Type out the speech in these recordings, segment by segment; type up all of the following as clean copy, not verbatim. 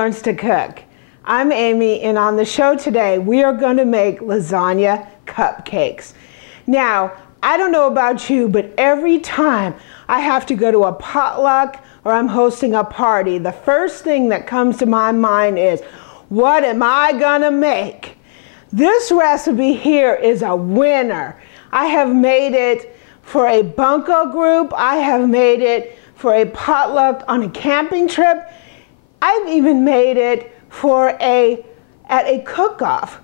Learns to Cook. I'm Amy, and on the show today, we are going to make lasagna cupcakes. Now, I don't know about you, but every time I have to go to a potluck or I'm hosting a party, the first thing that comes to my mind is, what am I gonna make? This recipe here is a winner. I have made it for a bunco group. I have made it for a potluck on a camping trip. I've even made it for at a cook-off.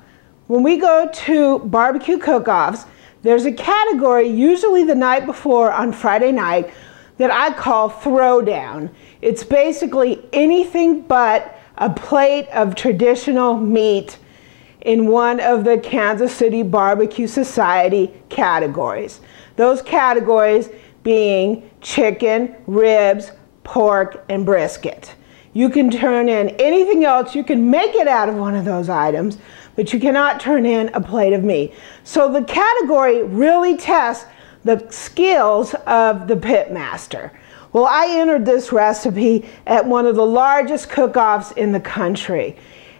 When we go to barbecue cook-offs, there's a category, usually the night before on Friday night, that I call throwdown. It's basically anything but a plate of traditional meat in one of the Kansas City Barbecue Society categories. Those categories being chicken, ribs, pork, and brisket. You can turn in anything else. You can make it out of one of those items, but you cannot turn in a plate of meat. So the category really tests the skills of the pit master. Well, I entered this recipe at one of the largest cook-offs in the country,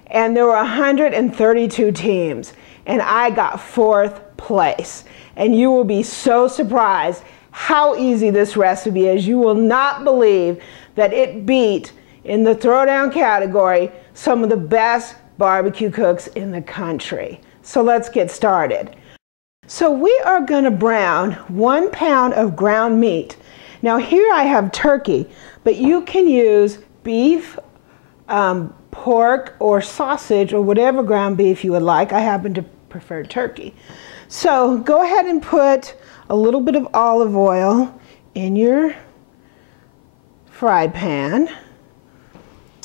and there were 132 teams, and I got 4th place. And you will be so surprised how easy this recipe is. You will not believe that it beat, in the throwdown category, some of the best barbecue cooks in the country. So let's get started. So we are going to brown 1 pound of ground meat. Now here I have turkey, but you can use beef, pork, or sausage, or whatever ground beef you would like. I happen to prefer turkey. So go ahead and put a little bit of olive oil in your fry pan.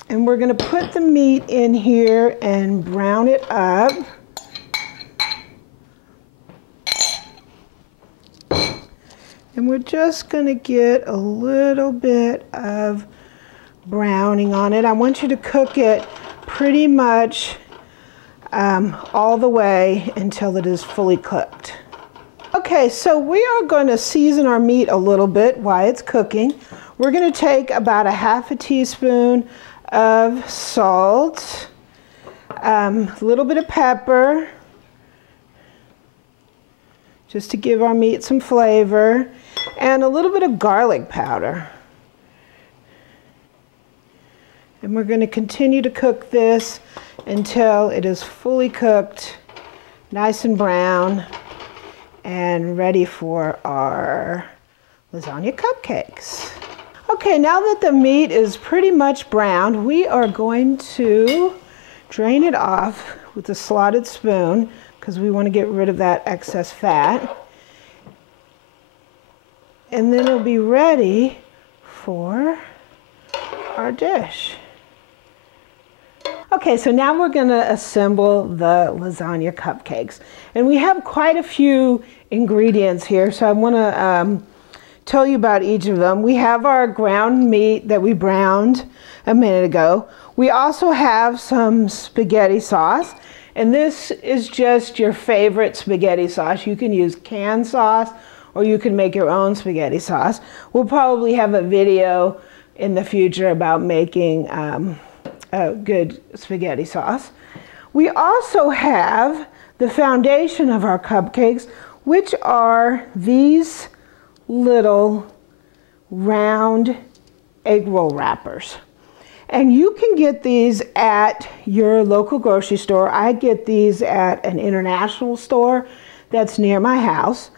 And we're going to put the meat in here and brown it up. And we're just going to get a little bit of browning on it. I want you to cook it pretty much all the way until it is fully cooked. Okay, so we are going to season our meat a little bit while it's cooking. We're going to take about a half a teaspoon of salt, a little bit of pepper, just to give our meat some flavor, and a little bit of garlic powder. And we're going to continue to cook this until it is fully cooked, nice and brown, and ready for our lasagna cupcakes. Okay, now that the meat is pretty much browned, we are going to drain it off with a slotted spoon because we want to get rid of that excess fat. And then it'll be ready for our dish. Okay, so now we're going to assemble the lasagna cupcakes. And we have quite a few ingredients here, so I want to tell you about each of them. We have our ground meat that we browned a minute ago. We also have some spaghetti sauce, and this is just your favorite spaghetti sauce. You can use canned sauce, or you can make your own spaghetti sauce. We'll probably have a video in the future about making a good spaghetti sauce. We also have the foundation of our cupcakes, which are these little round egg roll wrappers. And you can get these at your local grocery store. I get these at an international store that's near my house.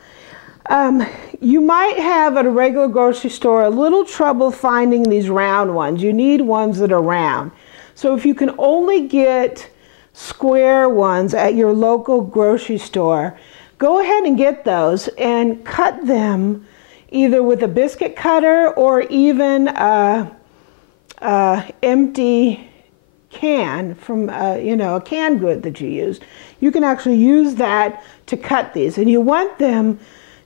You might have at a regular grocery store a little trouble finding these round ones. You need ones that are round. So if you can only get square ones at your local grocery store, go ahead and get those and cut them either with a biscuit cutter or even a empty can from a canned good that you used. You can actually use that to cut these, and you want them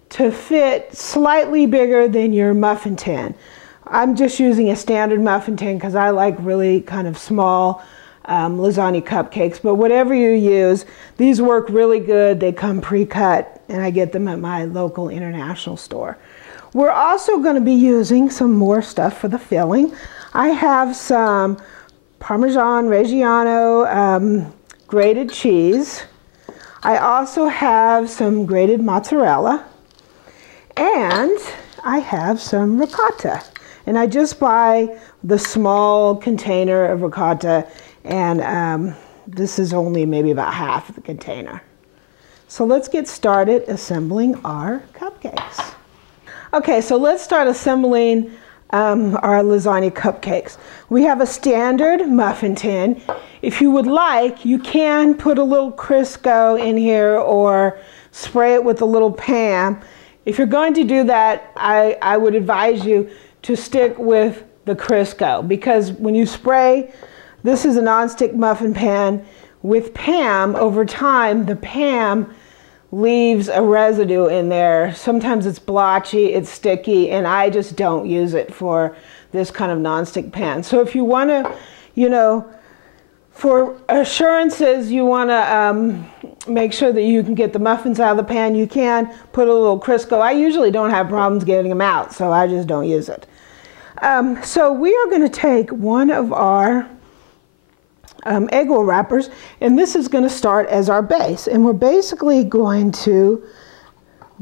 to fit slightly bigger than your muffin tin. I'm just using a standard muffin tin because I like really kind of small lasagna cupcakes, but whatever you use, these work really good. They come pre-cut, and I get them at my local international store. We're also going to be using some more stuff for the filling. I have some Parmesan Reggiano grated cheese. I also have some grated mozzarella, and I have some ricotta. And I just buy the small container of ricotta, and this is only maybe about half the container. So let's get started assembling our cupcakes. Okay, so let's start assembling our lasagna cupcakes. We have a standard muffin tin. If you would like, you can put a little Crisco in here or spray it with a little Pam. If you're going to do that, I would advise you to stick with the Crisco, because when you spray, this is a nonstick muffin pan, with Pam, over time, the Pam leaves a residue in there. Sometimes it's blotchy, it's sticky, and I just don't use it for this kind of nonstick pan. So if you want to, you know, for assurances, you want to make sure that you can get the muffins out of the pan, you can put a little Crisco. I usually don't have problems getting them out, so I just don't use it. So we are going to take one of our egg roll wrappers, and this is going to start as our base, and we're basically going to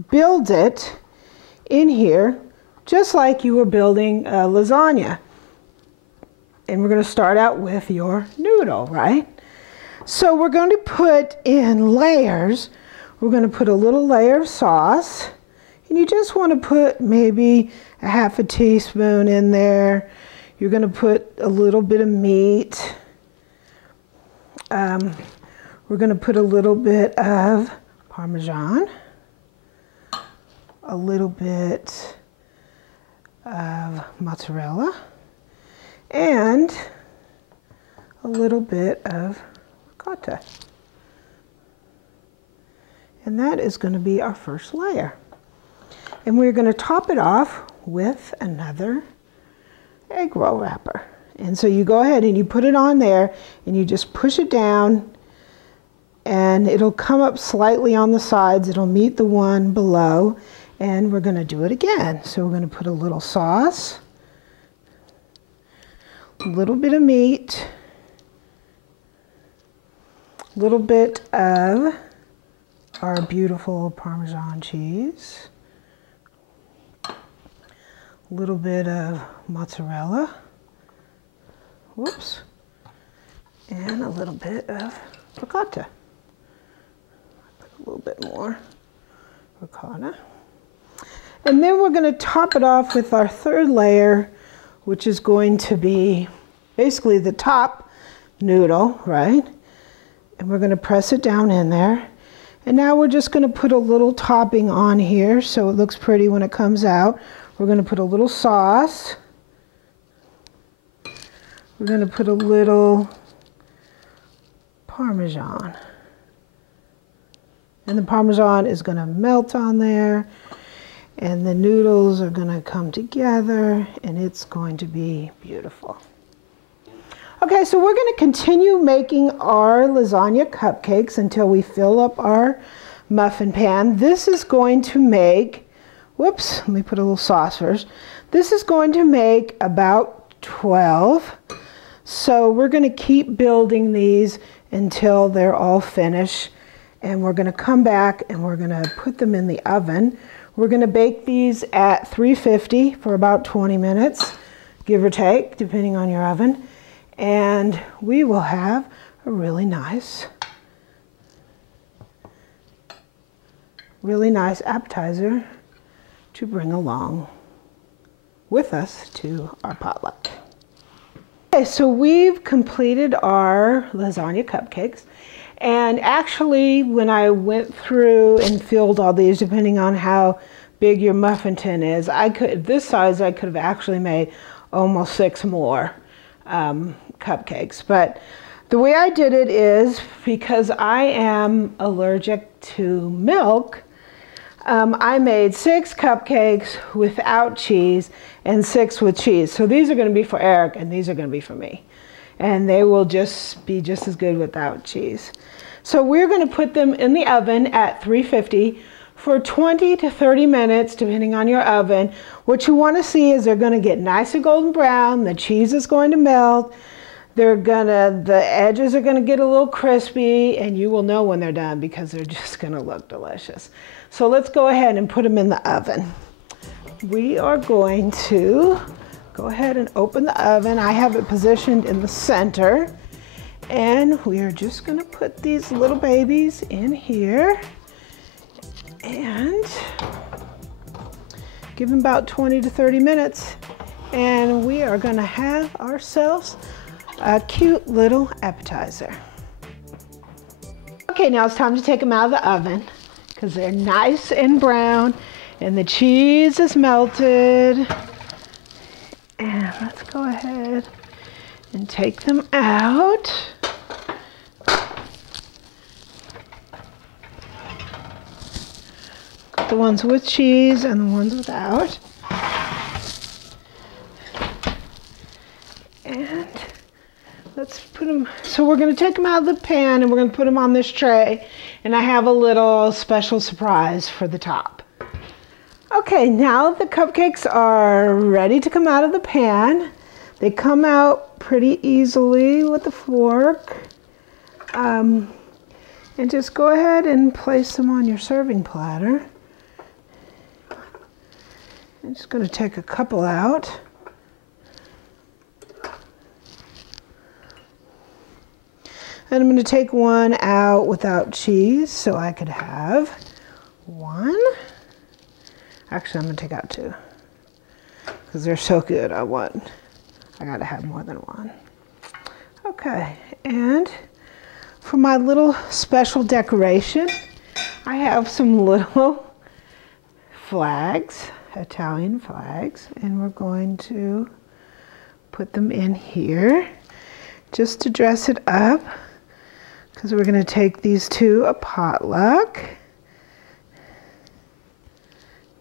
build it in here just like you were building lasagna. And we're going to start out with your noodle, right? So we're going to put in layers. We're going to put a little layer of sauce, and you just want to put maybe a half a teaspoon in there. You're going to put a little bit of meat. We're going to put a little bit of Parmesan, a little bit of mozzarella, and a little bit of ricotta. And that is going to be our first layer. And we're going to top it off with another egg roll wrapper. And so you go ahead and you put it on there, and you just push it down, and it'll come up slightly on the sides. It'll meet the one below, and we're going to do it again. So we're going to put a little sauce, a little bit of meat, a little bit of our beautiful Parmesan cheese, a little bit of mozzarella, whoops, and a little bit of ricotta. Put a little bit more ricotta. And then we're going to top it off with our third layer, which is going to be basically the top noodle, right? And we're going to press it down in there. And now we're just going to put a little topping on here so it looks pretty when it comes out. We're going to put a little sauce. We're going to put a little Parmesan. And the Parmesan is going to melt on there, and the noodles are going to come together, and it's going to be beautiful. Okay, so we're going to continue making our lasagna cupcakes until we fill up our muffin pan. This is going to make, whoops, let me put a little sauce first. This is going to make about 12. So we're going to keep building these until they're all finished, and we're going to come back and we're going to put them in the oven. We're going to bake these at 350 for about 20 minutes, give or take, depending on your oven, and we will have a really nice appetizer to bring along with us to our potluck. Okay, so we've completed our lasagna cupcakes, and actually when I went through and filled all these, depending on how big your muffin tin is, this size I could have actually made almost 6 more cupcakes. But the way I did it is, because I am allergic to milk, I made 6 cupcakes without cheese and 6 with cheese. So these are going to be for Eric, and these are going to be for me. And they will just be just as good without cheese. So we're going to put them in the oven at 350 for 20 to 30 minutes, depending on your oven. What you want to see is they're going to get nice and golden brown. The cheese is going to melt. The edges are gonna get a little crispy, and you will know when they're done because they're just gonna look delicious. So let's go ahead and put them in the oven. We are going to go ahead and open the oven. I have it positioned in the center, and we are just gonna put these little babies in here and give them about 20 to 30 minutes, and we are gonna have ourselves a cute little appetizer. Okay, now it's time to take them out of the oven because they're nice and brown and the cheese is melted. And let's go ahead and take them out. Got the ones with cheese and the ones without. And let's put them, so we're going to take them out of the pan and we're going to put them on this tray, and I have a little special surprise for the top. Okay, now the cupcakes are ready to come out of the pan. They come out pretty easily with a fork. And just go ahead and place them on your serving platter. I'm just going to take a couple out. And I'm going to take one out without cheese so I could have one. Actually, I'm going to take out two because they're so good. I got to have more than one. Okay, and for my little special decoration, I have some little flags, Italian flags, and we're going to put them in here just to dress it up, because we're going to take these to a potluck.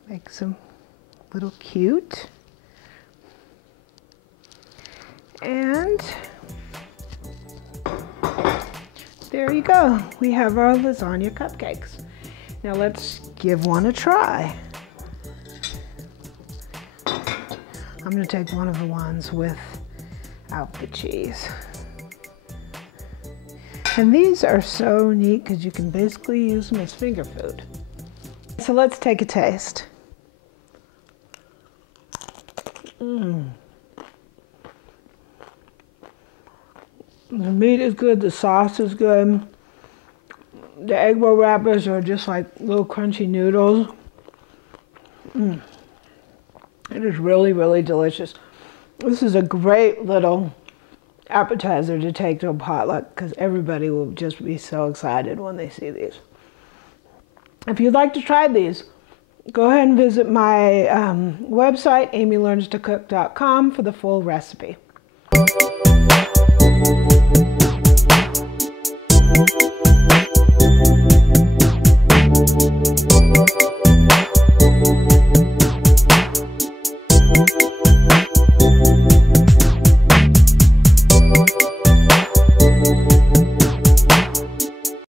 Make some little cute. And there you go. We have our lasagna cupcakes. Now let's give one a try. I'm going to take one of the ones without the cheese. And these are so neat because you can basically use them as finger food. So let's take a taste. The meat is good, the sauce is good. The egg roll wrappers are just like little crunchy noodles. It is really, really delicious. This is a great little appetizer to take to a potluck because everybody will just be so excited when they see these. If you'd like to try these, go ahead and visit my website, amylearnstocook.com, for the full recipe.